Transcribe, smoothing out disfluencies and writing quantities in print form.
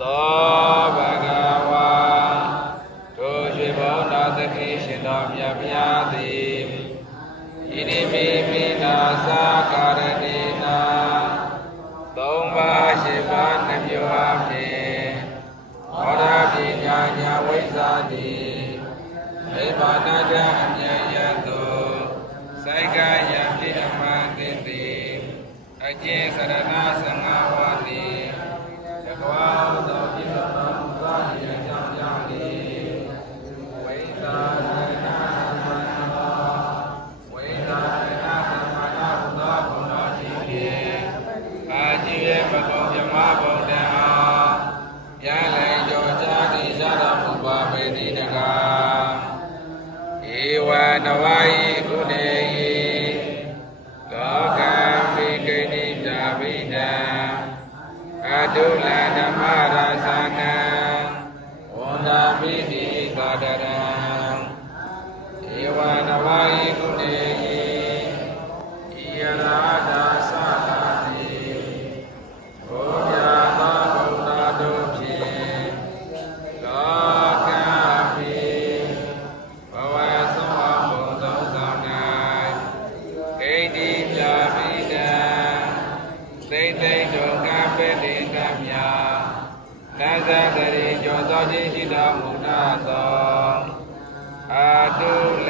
သောဘဂဝါတို့ရွှေဘုံတော်သခင်ရှင်တော်မြတ်ဗျာသည်ဣတိမိမိနာသာကာရဏေနာသုံးပါးရှိပါးနှမျိုးအဖြစ်ဟောရပညာညာဝိဇ္ဇာတိမိဘနာတအမြဲရသောစိုက်ကယံပြိဓမ္မသင်တိအကျဉ်စရဏသံဃာဝတိတကွာသောပြိဓမ္မသာရံကြောင့်ကြောင့်ဒီဝိဇ္ဇာရဏသမနောဝိဇ္ဇာရဏသမနောသောဘုံတော်ရှိဖြင့်အာကြည်ရဲ့ပကုံးမြမဘုံတံအားပြန်လည်ကြောကြသည်ရတော်မူပါပေတိတကားဧဝနဝါယိကုနေယိလောကံပိကိနိတာဘိဒံအတုလဓမ္မရာသနံဝန္ဒပိတိကာတရံဧဝနဝါယိကုနေယိဣယရာဒာသကာတိဘုရားသောဘုရားတို့ဖြင့်လောကံပိဘဝသောဘုံသောဆောင်၌ဂိတိပြပိတံသိသိဒုက္ခပေတိတမြာသဇ္ဇတရိကျော်သောခြင်းရှိတော်မူသောအာတုလ